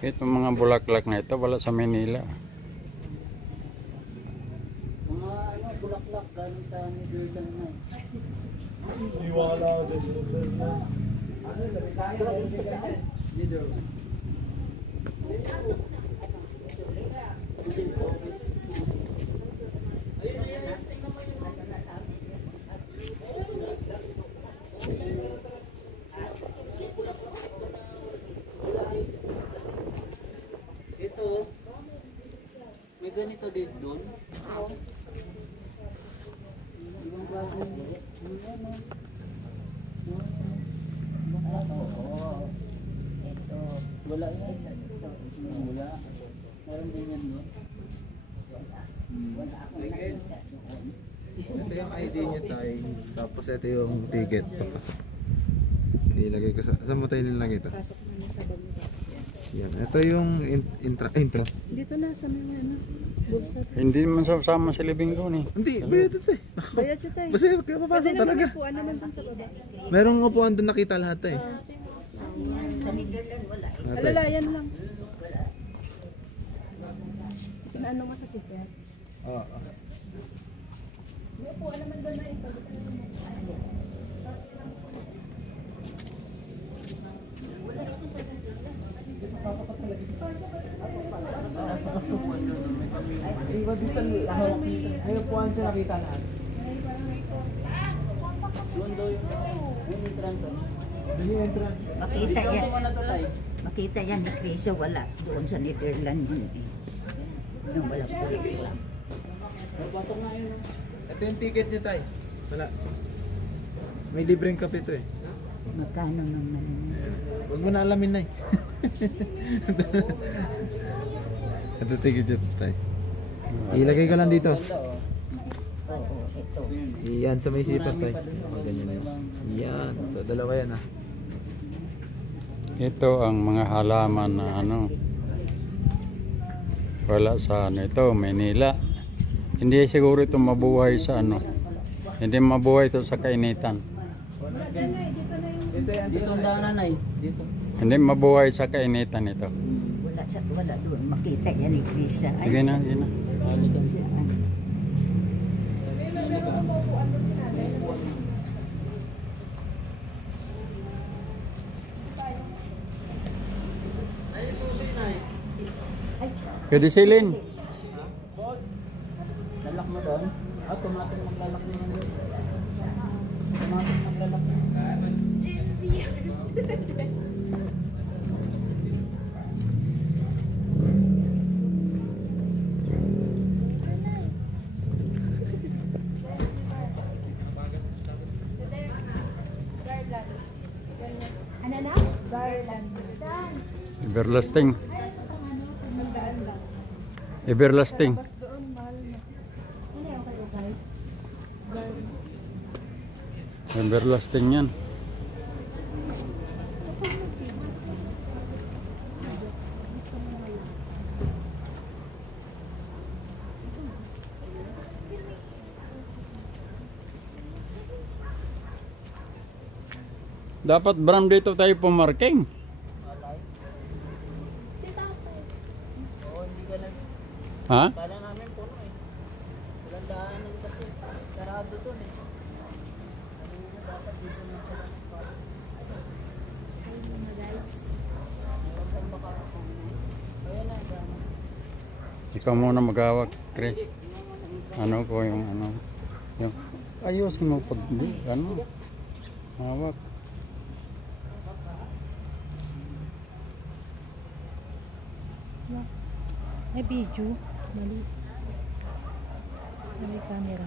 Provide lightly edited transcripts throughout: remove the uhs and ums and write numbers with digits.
Itong mga bulaklak na ito wala sa Manila. Mga ano, bulaklak galing sa Netherlands na. Iwala ako dyan. Ano, sabi tayo? Netherlands. Ito, may ganito din doon. Ibang klase ng ito. Wala yan. Wala. Meron din yan, no? Wala ako nakita doon. Ito yung ID niya tayo. Tapos ito yung ticket. Papasok. Ilagay ko sa... Saan mo tayo nilagay ito? Pasok na sa bag nito. Yan. Ito yung intro. Dito na sa mga ano, bulsa. Hindi man sasama si Libing doon eh. Hindi, bayad ito eh. Bayad siya tayo. Basta kaya papasok talaga. Upuan naman dun sa baba. Merong upuan doon nakita lahat eh. Sa Netherlands, wala. Ate. Alalayan lang. Sinaano mo sa sikya? Oo. May upuan naman doon na ito. Iba dito lahat. May upuan siya nakita lahat. Doon daw yung entrance, ano? Doon yung entrance. Makita yan. Makita yan ni Criso, wala. Doon sa Netherlands yun eh. Nung wala po. Pasok na yun, no? Ito yung ticket niya tayo. Wala. May libreng kape ito eh. Magkano naman? Huwag mo na alamin na eh. Ito ticket niya tayo. Ilagay ko lang dito. Ganda, oh. Oo, ito. Iyan sa may sipat tayo. Ganyan na yun. Iyan. Ito, dalawa yan ah. Ito ang mga halaman na ano wala sa ano ito, Manila. Hindi siguro ito mabuhay sa ano. Hindi mabuhay ito sa kainitan. Dito ang daanan ay. Dito. Hindi mabuhay sa kainitan ito. Wala doon. Makita yan ni Crisa. Sige na, sige na. Pwede silin. Lalak mo doon. Automatic maglalak na yan. Automatic maglalak na. Ano na? Garland. Everlasting. Everlasting. Bas doon, mahal na. Ano yung kayo guys? Garland. Everlasting yan. Dapat Bram dito tayo pumarking. Oo, hindi ka lang. Ha? Kala namin puno eh. Walang daanan kasi. Sarado to eh. Kanina dapat dito na siya. Kaya na, drama. Ikaw muna maghawak, Chris. Ano ko yung ano. Yung, ayos mo pag ano. Hawak. May video. Mali. Mali camera.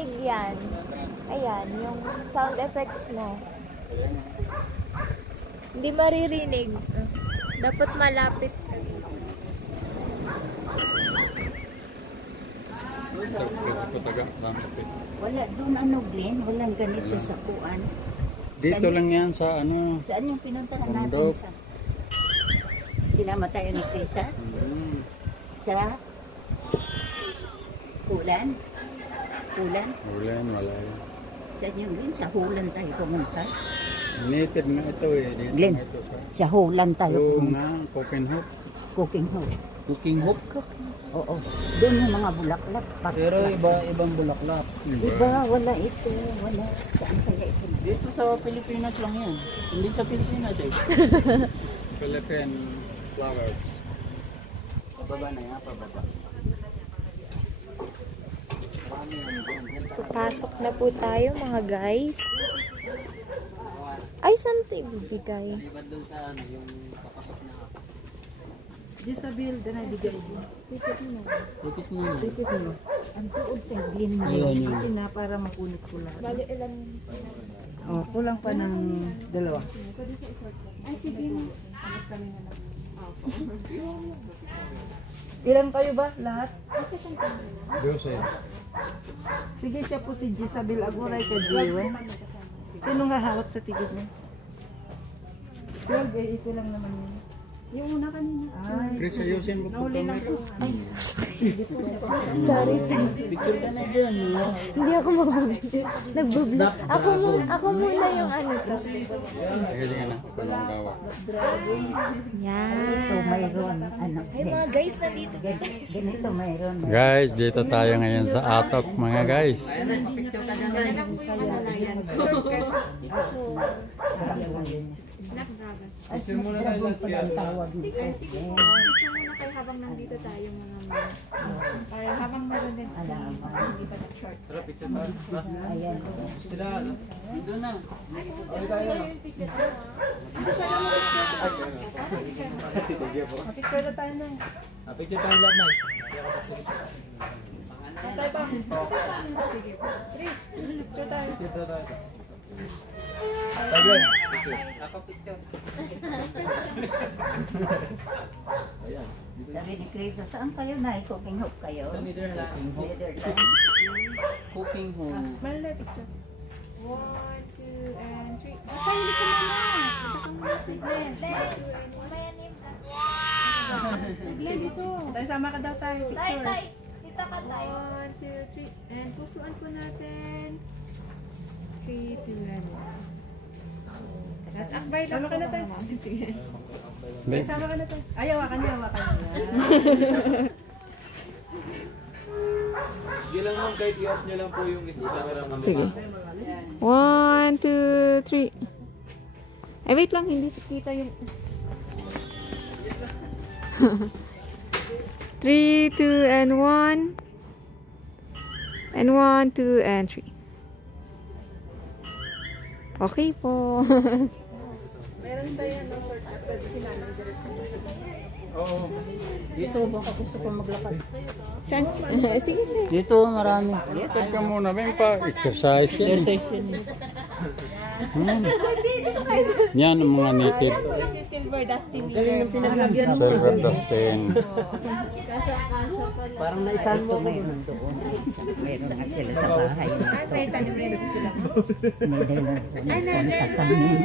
maririnig yan. Ayan, yung sound effects mo. Hindi maririnig. Dapat malapit. Wala doon ano Glenn, walang ganito sa kuan. Dito lang yan sa ano. Saan yung pinuntahan natin Bundok. sa? Sinama tayo ni Krisa? Sa Hulan? Hulan? Ulan, wala yan. Saan yung Glenn? Sa Hulan tayo pumunta? Native na ito eh. Dito Glenn. na ito sa... Sa Hulan tayo Oo pumunta. nga, Cooking Hook. Cooking Hole. Cooking hook. Oo. Doon yung mga bulaklak. Pero ibang bulaklak. Iba, wala ito. Wala. Saan kaya ito? Dito sa Pilipinas lang yan. Hindi sa Pilipinas eh. Philippine flowers. Pababa na yan, pababa. Papasok na po tayo mga guys. Ay, saan ito ibibigay? Libat doon sa ano, yung papasok na ako. Jezabel, danay digay. Lipit mo. Tikit mo. Ang tuod kay Glenn mo. Ayun yun. Ito na para makunit ko lang. Bali, ilan? Oh, kulang pa ng dalawa. Ay, sige na. Ilan kayo ba? Lahat? Jose. Sige, siya po si Jezabel Aguray kay Jewen. Sino nga hawak sa ticket mo? 12, ito lang naman yun. Yung una kanina. Ay, Chris, ayusin mo po ito. Ay, sorry. Picture ka na dyan. Hindi ako magbublo. Nagbo-vlog. Ako muna yung ano to. Sige na, panong gawa. Yan. Ito mayroon. Ano? Ay, mga guys, nandito guys. Ganito mayroon. Guys, dito tayo ngayon sa Atok mga guys. Picture ka dyan. Picture mo na tayo lahat kaya. Tawag nito. Picture muna kayo habang nandito tayo mga mga. Para habang meron din. Alaman. Tara, picture tayo. Ayan. Sila, ano? Dito na. Ano tayo? picture na tayo na. Picture tayo lahat na. Tayo pa. Sige. Chris, picture tayo. Picture tayo. Tayo. Ako picture. Sabi ni Krisa, saan kayo na? Cooking Hope kayo? Sa Netherlands. Netherlands. Cooking home. Smile na picture. 1, 2, and 3. Ay, hindi ko muna. Punta ka muna si Glenn. 1, 2, and 1. Mamaya na yung Glenn, dito. Tayo sama ka daw tayo. Tay, Picture. tay. Dito ka tayo. 1, 2, 3. And pusuan po natin. 3, 2, and 1. Tapos akbay lang. Sama ka na tayo. Sige. Hindi. Sama ka na tayo. Ay, hawakan niya, hawakan niya. Sige lang ma'am, kahit i-off nyo lang po yung camera ma'am. Sige. 1, 2, 3. Ay, wait lang. Hindi kita yung... 3, 2, and 1. And 1, 2, and 3. Okay po. Meron tayo, no, shortcut. Pwede si nanay diretso. Oo. Dito, baka gusto ko maglakad. Saan? Sige, sige. Dito, marami. Lakad ka muna, may pa-exercise yan. Exercise yun. Yan ang mga native. Si Silver Dusty Mirror. Silver Dustin. Parang naisahan mo Ito ako. mayroon doon. Meron nga sila sa bahay. Ay, may tanim rin sila. May dalawa. Kasamin.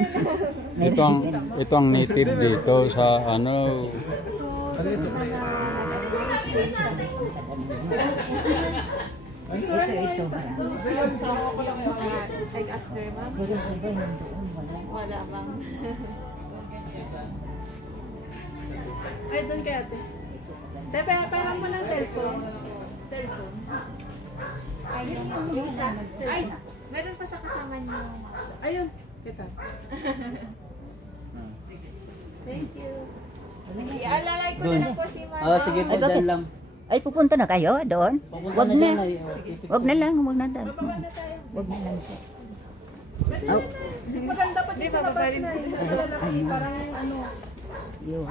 Ito ang native dito sa ano. Ito. Nag-aster, ma'am. Pero iba yung doon. Wala. Wala bang. Ay, doon kaya ate. Tepe, parang mo ng cellphone. Cellphone. Yung isa. Ay, meron pa sa kasama niyo. Ayun. Kita. Thank you. Sige, alalay ko na lang po si Mama. Ah, sige po, Ay, bakit? dyan lang. Ay, pupunta na kayo doon? Pupunta Wag na dyan na. ay. Wag na lang. Wag na lang. Wag na lang. Oh, Mas maganda pa din sa labas na. Parang ano. Yung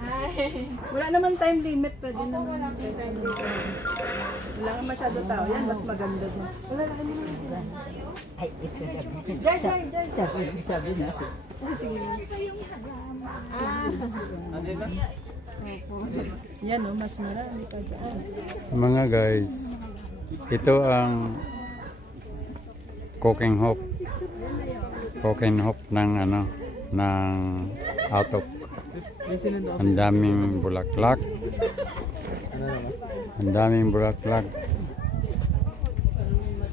Ay. Wala naman time limit, pwede Opo, naman. wala po time limit. Wala nga masyado tao. Yan, mas maganda din. Wala na kami naman. ay ito sabi na. Yan o, mas marami pa dyan. Mga guys, ito ang cooking hope. Cooking hope ng ano, ng Atok. Ang daming bulaklak. Ang daming bulaklak.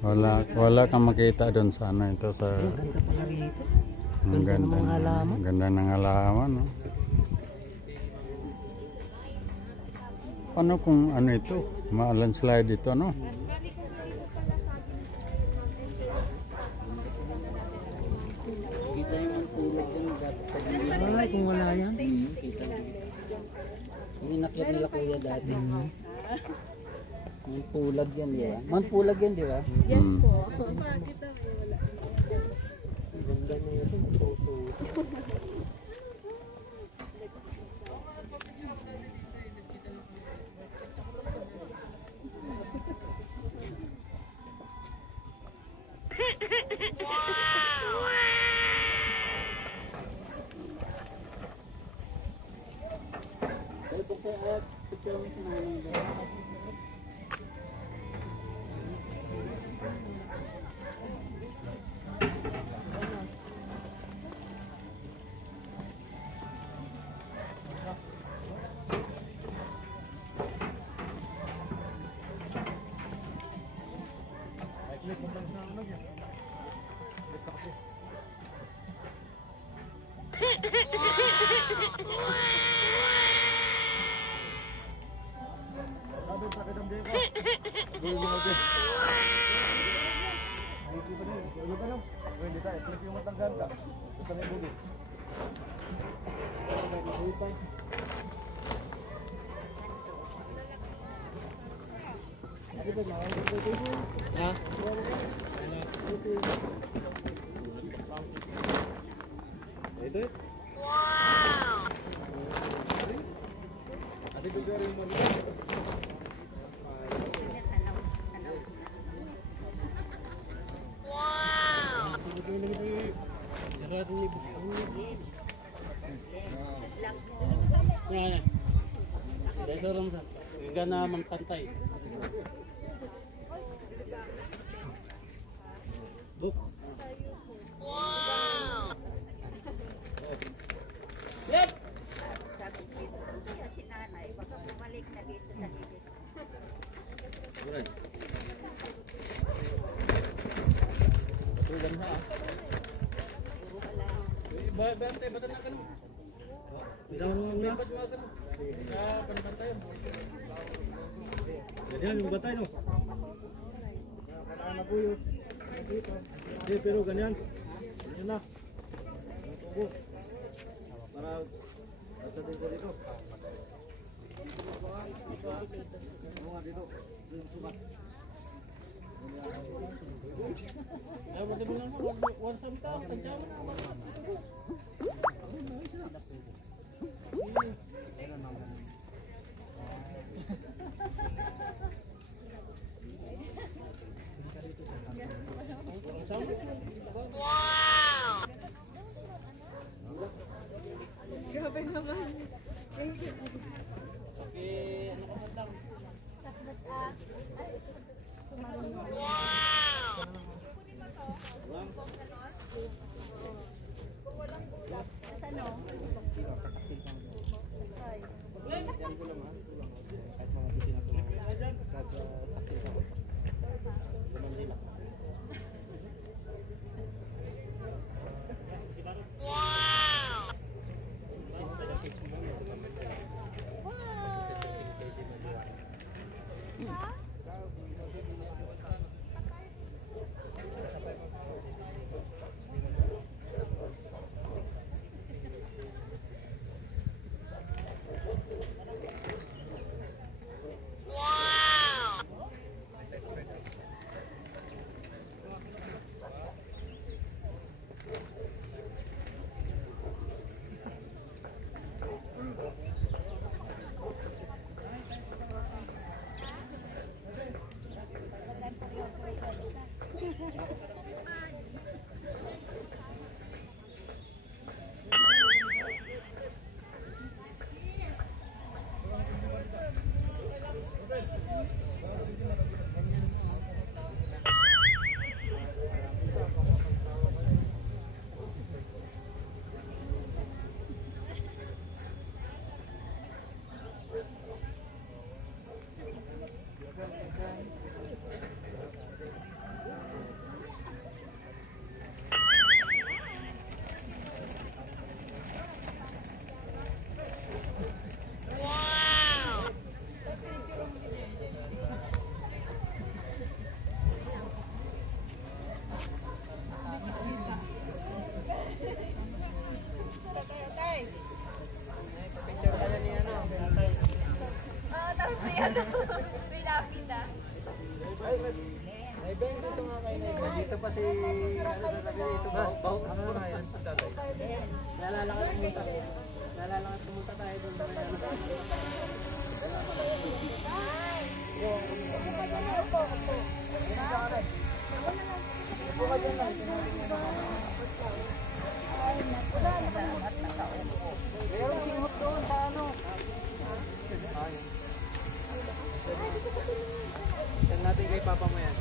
Wala kang makita doon sa ano ito sa ang ganda ng halaman, no? Paano kung ano ito? Ma-landslide ito, no? Kita yung tulad yan. Ay, kung wala yan. Inakit nila kuya dati. Manpulag yan, di ba? Manpulag yan, di ba? Yes po. Ganda na yun. Ay, buksan at picture mo sa nanay dyan. Gana mangkantay. Book. Yep. Sabi ko kaya si nanay baka bumalik na dito sa gilid. Right. Patulan ha. Bantay batan na kanu. Daw may bat mga kanu. Panbantay. Ganyan yung batay no. Kailangan na po yun. Hindi pero ganyan. Ganyan na. Tubo. Para sa dito dito. Mga dito. Yung sumat. Ay, wala mo naman. Wala sa mata. Tansya mo na. Wow! Grabe naman. Okay, ano ka lang? May lapit ah. Ay, Ben, dito nga kayo na. Dito pa si... Ano na sabi dito? Baho mo na yan. Tatay. Lalakad pumunta tayo doon sa kanya. Meron singhot doon sa ano. Send natin kay Papa mo yan.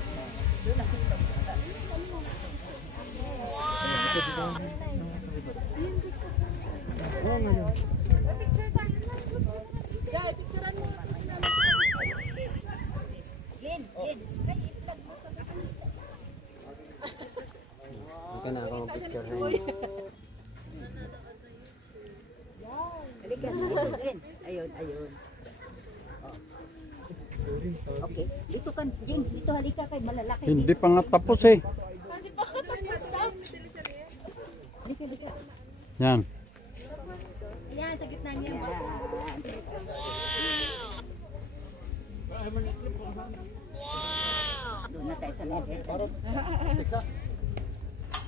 Picture tayo na. Jai, picturean mo. Gin, gin. Ay, itlog mo. Huwag ka na ako mag-picture sa inyo. Halika, dito, Gin. Ayun, ayun. Okay, dito ka, Jing. Dito halika kay malalaki. Hindi pa nga tapos eh. Halika, halika. Yan. Ayan, sa gitna niya. Doon na tayo sa level.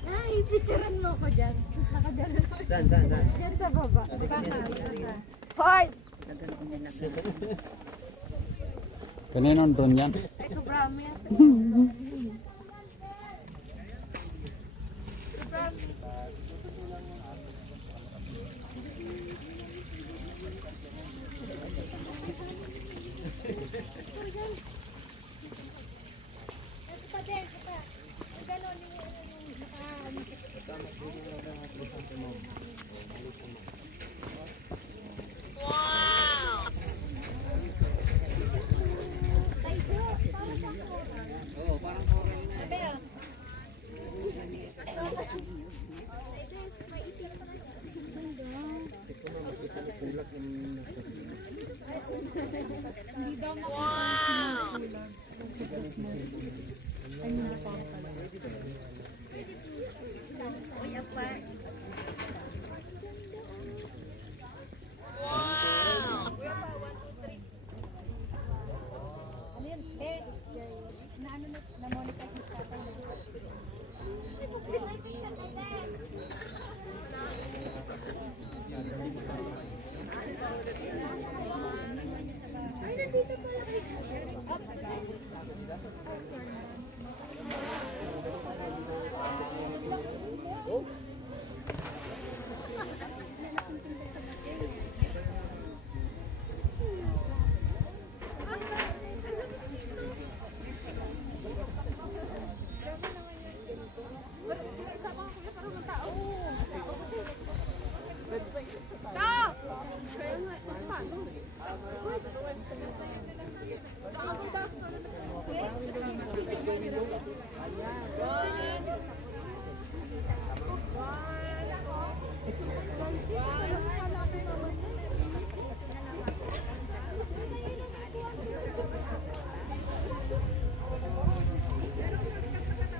Ay, picturean mo ko dyan. Tapos nakadyan. Saan? Dyan sa baba. Hoy! Naganoon nila. Kaninong doon yan? Sobrang yan.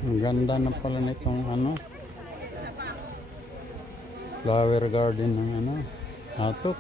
Ang ganda na pala nitong ano, flower garden ng ano, Atok.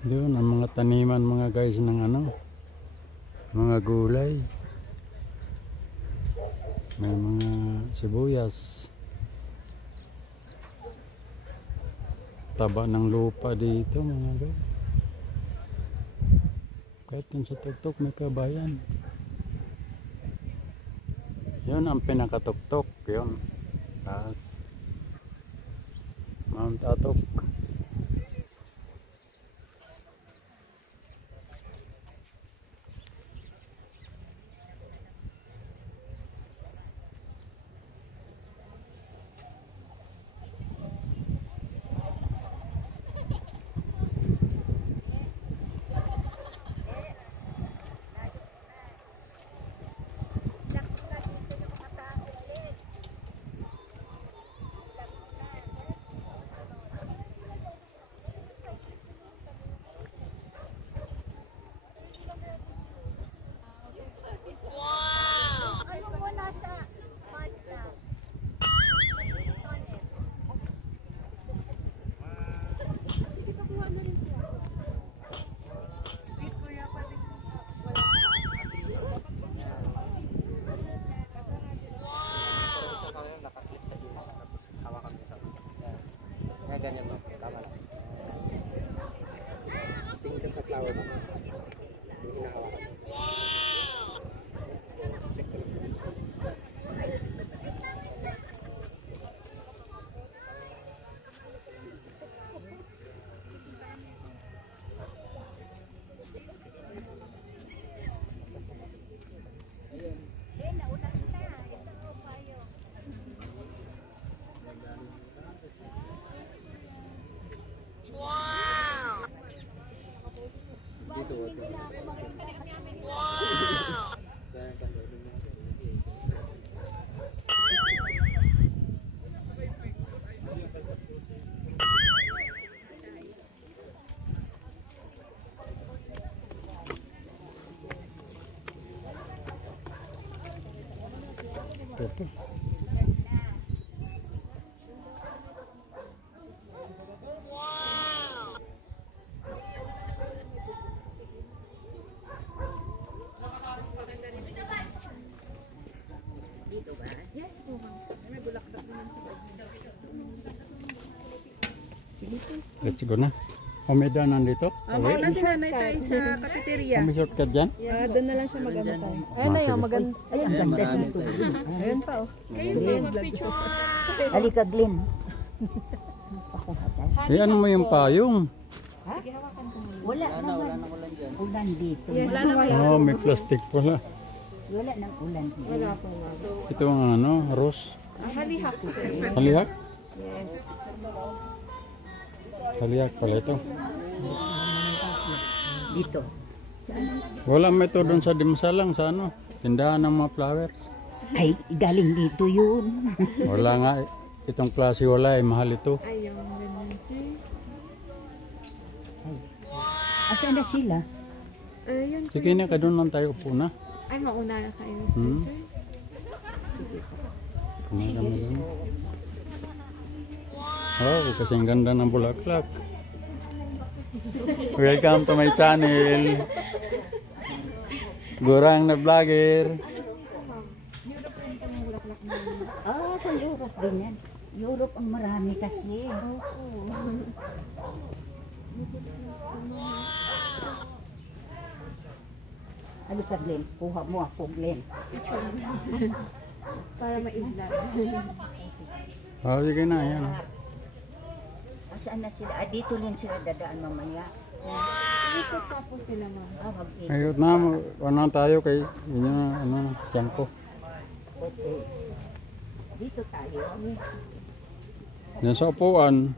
Doon ang mga taniman mga guys ng ano, mga gulay. May mga sibuyas. Taba ng lupa dito mga guys. Kahit dun sa tuktok may kabayan. Yun ang pinakatuktok. Yun. Taas. Mount Atok. Ganyan lang. Tama lang. Tingin ka sa flower mo. Yung hinahawakan. Dito. Wow! Ito. Dito ba? Yes po, ma'am. May bulaklak naman po. Let's go na. O may daanan dito? Amo na si nanay tayo sa cafeteria. May shortcut dyan? Doon na lang siya maganda tayo. Ayun na yun, maganda. Ay, ang ganda dito. Ayun pa oh. Kayo tayo mag-picture. Halika, Glenn. Ako hatay. Eh, ano mo yung payong? Wala naman. Ulan dito. Wala na kayo. Oh, may plastic pala. Wala nang ulan dito. Wala po, ma'am. Ito ang ano, rose. Halihak sir. Haliak? Yes. Haliak pala ito. Dito. Wala may ito doon sa Dimsalang, sa ano, tindahan ng mga flowers. Ay, galing dito yun. Wala nga, itong klase wala eh, mahal ito. Ayaw ganyan sir. Asan na sila? Ayun po. Sige na, ka doon lang tayo upo na. Ay, mauna na kayo Hmm? sir. Kumara mo doon. Oh, kasi ang ganda ng bulaklak. Welcome to my channel. Gurang na vlogger. Ah, sa Europe din yan. Europe ang marami kasi. Ano ka, Glenn? Kuha mo ako, Glenn. Para ma-vlog. Oh, sige na, yan. Saan na sila? Ah, dito din sila dadaan mamaya. Dito pa po sila ma'am. Ah, mag-ikot. Ayot na, ano tayo kay, yun na, ano, tiyangko. Okay. Dito tayo. Yan sa upuan.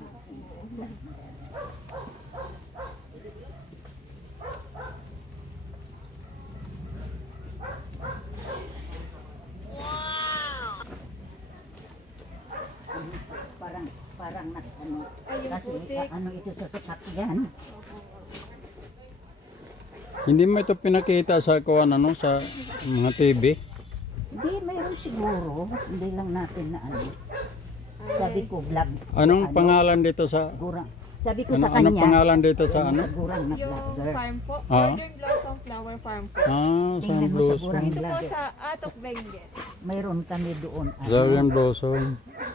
Parang ano, Ayun, kasi putik. ano ito sa sasakyan. Hindi mo ito pinakita sa kuwan, ano, sa mga TV. Hindi, mayroon siguro. Hindi lang natin na ano. Sabi ko, vlog. Anong sa, pangalan dito sa, Gurang. Sabi ko ano, sa anong kanya. pangalan dito sa ano? Sa gurang na Yung vlogger. farm po. Ah. Northern Blossom Flower Farm po. Ah, sa Tingnan mo sa Blossom. gurang Dito po vlogger. sa Atok Benguet. Mayroon kami doon. Zarian Blossom.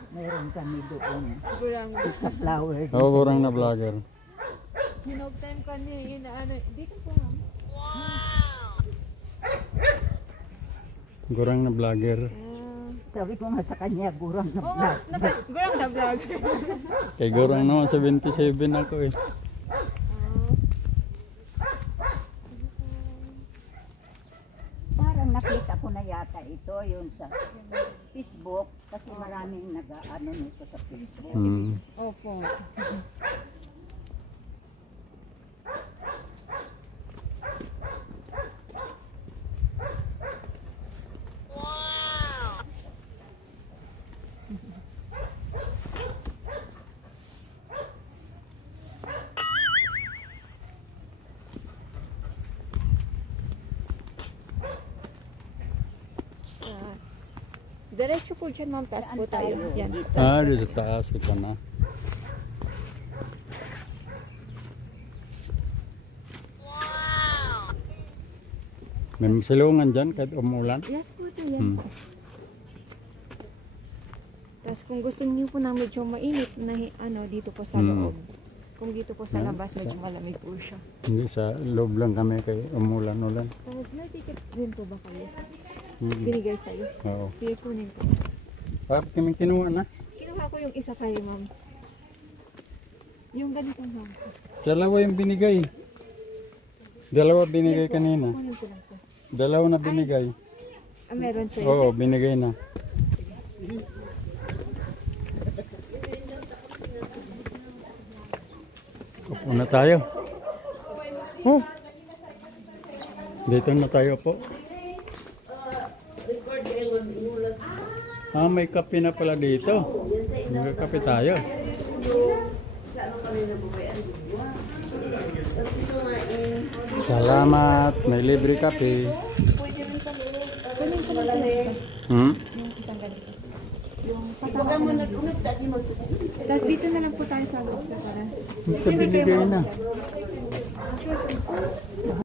Mayroon kami doon. Gurang. Sa flower. Oo, kurang na vlogger. Hinog time ka niya. Ano, dito po ma'am. Gurang na vlogger. Sabi ko nga sa kanya, gurang na vlog. Gurang na vlog. Kay gurang naman 77 ako eh. Parang nakita ko na yata ito yun sa Facebook kasi maraming nag-ano nito sa Facebook. Opo. Diretso po dyan, ma'am. Taas po tayo. Yan. Ah, doon sa taas ito na. May silungan dyan kahit umulan. Yes po, sir. Yan. Tapos kung gusto niyo po na medyo mainit na ano dito po sa loob. Kung dito po sa labas medyo malamig po siya. Hindi, sa loob lang kami kay umulan-ulan. Tapos may ticket din po ba kayo? Mm. Binigay sa'yo? Oo. Sige kunin ko. Bakit kami kinuha na? Kinuha ko yung isa kayo, ma'am. Yung ganito, ma'am. Dalawa yung binigay. Dalawa binigay kanina. Kunin ko lang, sir. Dalawa na binigay. Ah, meron sa'yo, Oo, sir. binigay na. Upo na tayo. Oh. Dito na tayo po. Ah, may kape na pala dito. Magkakape tayo. Salamat. May libre kape. Kunin ko lang yung isa. Hmm? Yung isang ganito. Yung kasama ko lang dito. Tapos dito na lang po tayo sa loob sa para. Ito binigay na. Sure, sir.